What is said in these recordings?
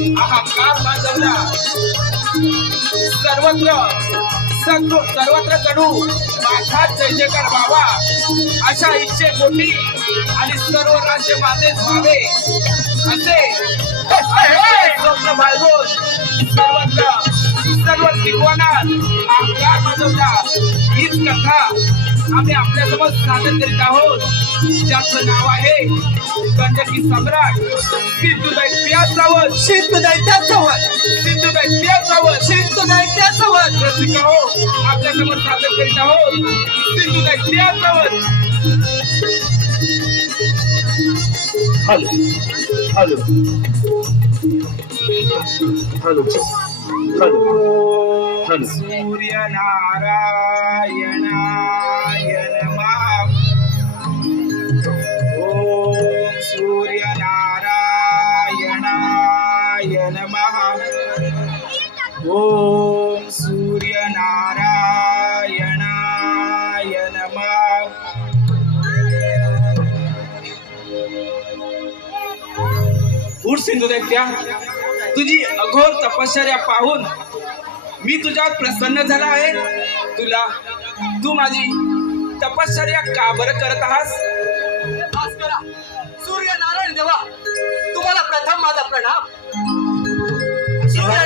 अहंकार माजवला? सर्वत्र सगळं सर्वत्र चढू. माझा जय जयकार व्हावा अशा इच्छे मोठी आणि सर्व राज्य माझेच व्हावे. असे. स्वप्न बाळगून सर्वत्र सर्व शिकवणार अहंकार माजवला. हीच कथा आम्ही आपल्यासोबत सादर करीत आहोत. ज्याचं नाव आहे गंडकी सम्राट. सिद्धुदाई पियासावर सिद्धुदाई त्याचवर सिद्धुदाई पियासावर सिद्धुदाई त्याचवर रसिका हो आपल्यासमोर सादर करीत आहोत सिद्धुदाई पियासावर hello. Hello. Hello. Hello. Hello. सूर्य नारायणाय सूर्याय नमः ओम सूर्य नारायणाय नमः। उठ सिंधुदैत्या तुझी अघोर तपश्चर्या पाहून मी तुझ्यावर प्रसन्न झाला आहे. तुला तू माझी तपश्चर्या का बरं करत आहास? सूर्य नारायण देवा तुम्हाला प्रथम माझा प्रणाम.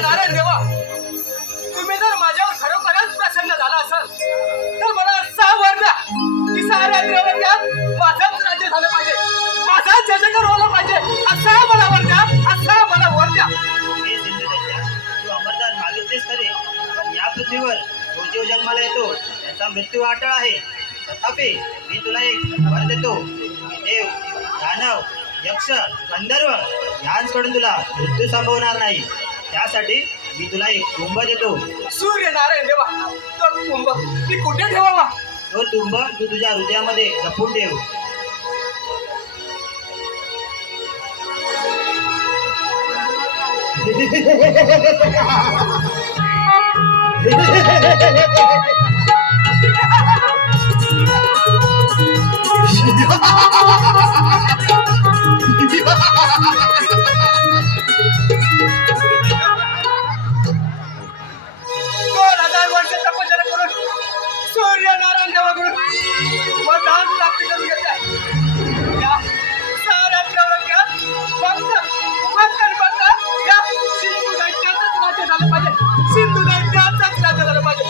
नारायण देवा. तुम्ही जर माझ्यावर खरोखरच प्रसन्न झाला असाल तर मला सहा वर द्या की सहा रात्रीवर माझाच राज्य झालं पाहिजे. माझाच जजगर होलं पाहिजे. असा मला वर द्या असा मला वर द्या तू अमरदान मागितलेस खरे पण या पृथ्वीवर जो जीव जन्माला येतो त्याचा मृत्यू अटळ आहे. तथापि मी तुला एक वर देतो. देव दानव यक्ष गंधर्व यांकडून तुला मृत्यू संभवणार नाही. त्यासाठी मी तुला एक कुंभ देतो. सूर्य नारायण देवा तो कुंभ मी कुठे ठेवावा? तो कुंभ तू तुझ्या हृदयामध्ये जपून ठेव. देवाकडून प्राप्त करून घेतलंय. या फक्त फक्त फक्त या सिंधू दैत्याचंच राज्य झालं पाहिजे. सिंधू दैत्याचंच राज्य झालं पाहिजे.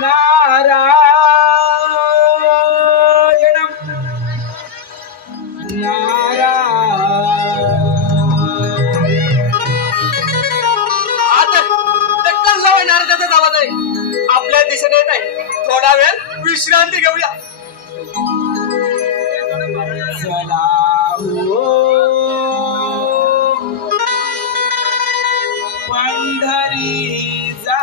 नारायण नारायण. आता आवाज आहे. आपल्या दिशेने येत आहे. थोडा वेळ विश्रांती घेऊया. चला हो. पंढरी जा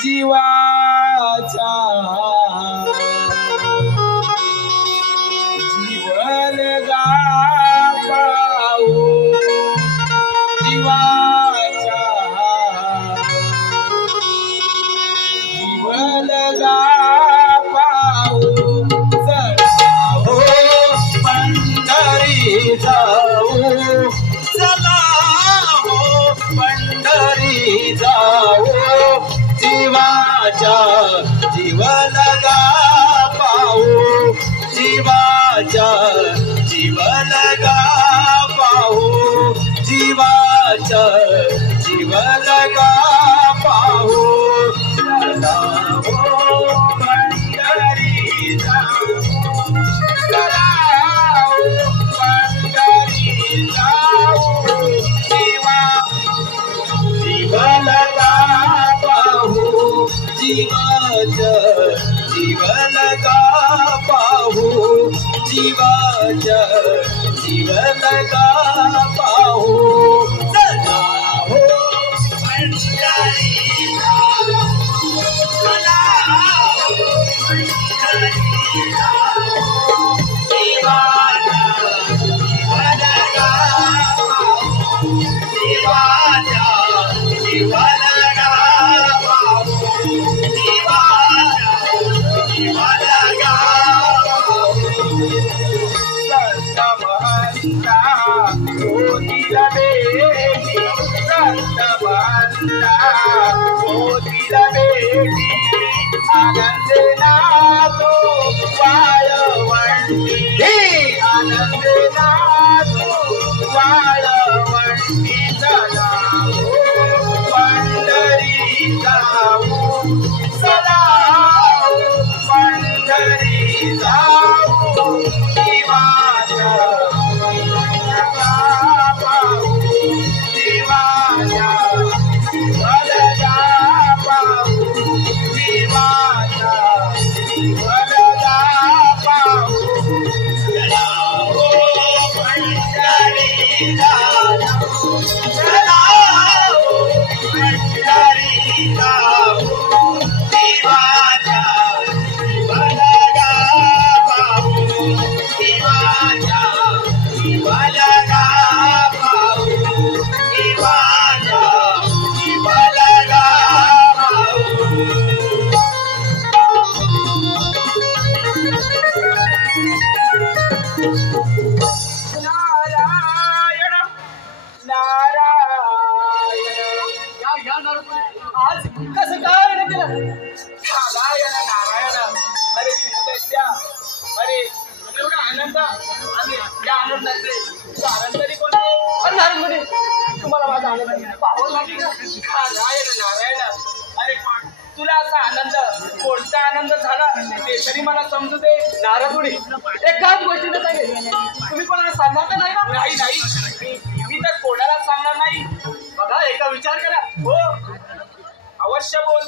जीवाचा जीवाच्या जीवन पाहू पाहू जीवन का पाहू जीवाच जीवन का पाहू। Bye. आज कसं काय केलं नारायण नारायण. या आनंदाचे. कारण तरी कोण? आहे? अरे नारदमुनी तुम्हाला माझा आनंद पाहावं लागेल ना नारायण नारायण. अरे पण तुला असा आनंद कोणता आनंद झाला? ते तरी मला समजू दे. नारदमुनी एकाच गोष्टीने सांगेल तुम्ही कोणाला सांगणार तर नाही ना? नाही नाही. मी- तर कोणाला सांगणार नाही. बघा एका विचार करा. हो. अवश्य बोल.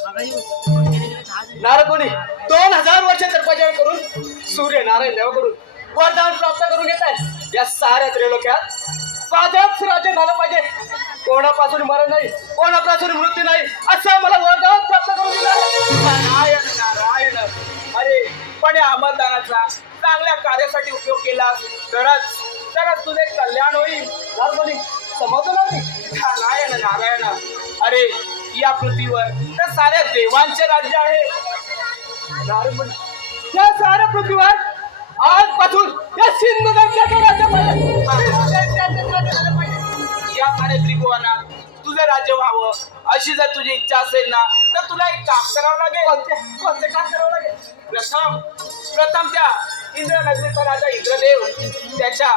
नारदमुनी दोन हजार वर्ष तपश्चर्या करून सूर्य नारायण देवाकडून वरदान प्राप्त करून घेत आहेत या साऱ्या त्रिलोक्यात माझ्याच राज्य झालं पाहिजे. कोणापासून मरण नाही कोणापासून मृत्यू नाही असं मला वरदान प्राप्त करून दिलं. नारायण नारायण. अरे पण या अमरदानाचा चांगल्या कार्यासाठी उपयोग केला तरच तरच तुझे कल्याण होईल. धर्मनी समजलं नारायण नारायण. अरे या पृथ्वीवर त्या साऱ्या देवांचे राज्य आहे. नारदमुनी या साऱ्या पृथ्वीवर आजपासून या सिंधू. या त्रिभुवनात तुझं राज्य व्हावं अशी जर तुझी इच्छा असेल ना तर तुला एक काम करावं लागेल. कोणते? कोणते काम करावं लागेल? प्रथम प्रथम त्या इंद्रनगरीचा राजा इंद्रदेव त्याच्या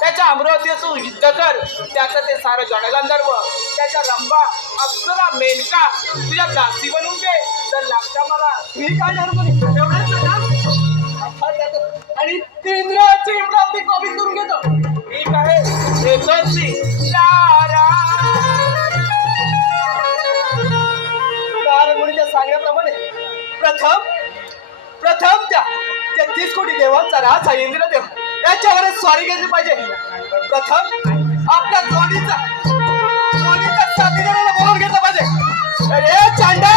त्याच्या अमरावतीवर तू युद्ध कर. त्याचं ते सारं गणगंधर्व त्याच्या रंबा अप्सरा मेनका तुझ्या दासी बनवून घे तर लागता मला मी काय नारदमुनी इंद्राची इमरावती कॉपी करून घेतो. ठीक आहे. सांगण्याप्रमाणे प्रथम प्रथम त्या तेहतीस कोटी देवांचा राज आहे इंद्रदेव. याच्यावरच स्वारी घेतली पाहिजे. प्रथम आपल्या जोडीचा जोडीचा साथीदाराला बोलून घेतलं पाहिजे. अरे चांडा